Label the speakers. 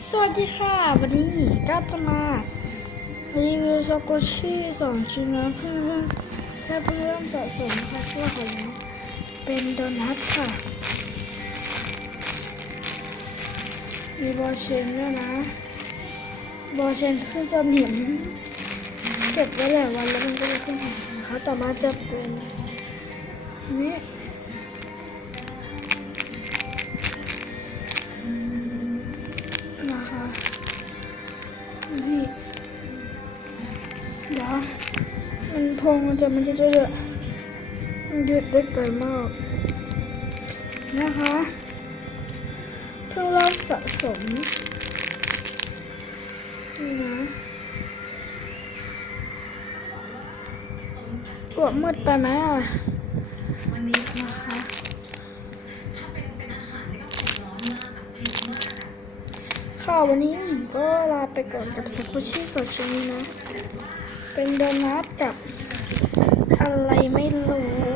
Speaker 1: สวัสดีค่ะ วันนี้ก็จะมา รีวิวช็อกโกชี่สองชิ้นนะเพื่อนถ้าเพื่อนสะสมนะคะชื่อของน้องเป็นโดนัทค่ะ มีบอลเชนด้วยนะ บอลเชนขึ้นจะเหนียมเก็บไว้หลายวันแล้วมันก็จะขึ้นเหนียมนะคะต่อมาจะเป็นนี่ เดี๋ยวมันพองมันจะมันจะเยอะมันยืดได้ไกลมาก นะคะเพิ่งเริ่มสะสมนี่นะกลัวมืดไปไหมอะนะคะค่ะวันนี้หญิงก็ลาไปก่อนกับสกุชชี่สดชิ้นนี้นะ เป็นโดนัทกับอะไรไม่รู้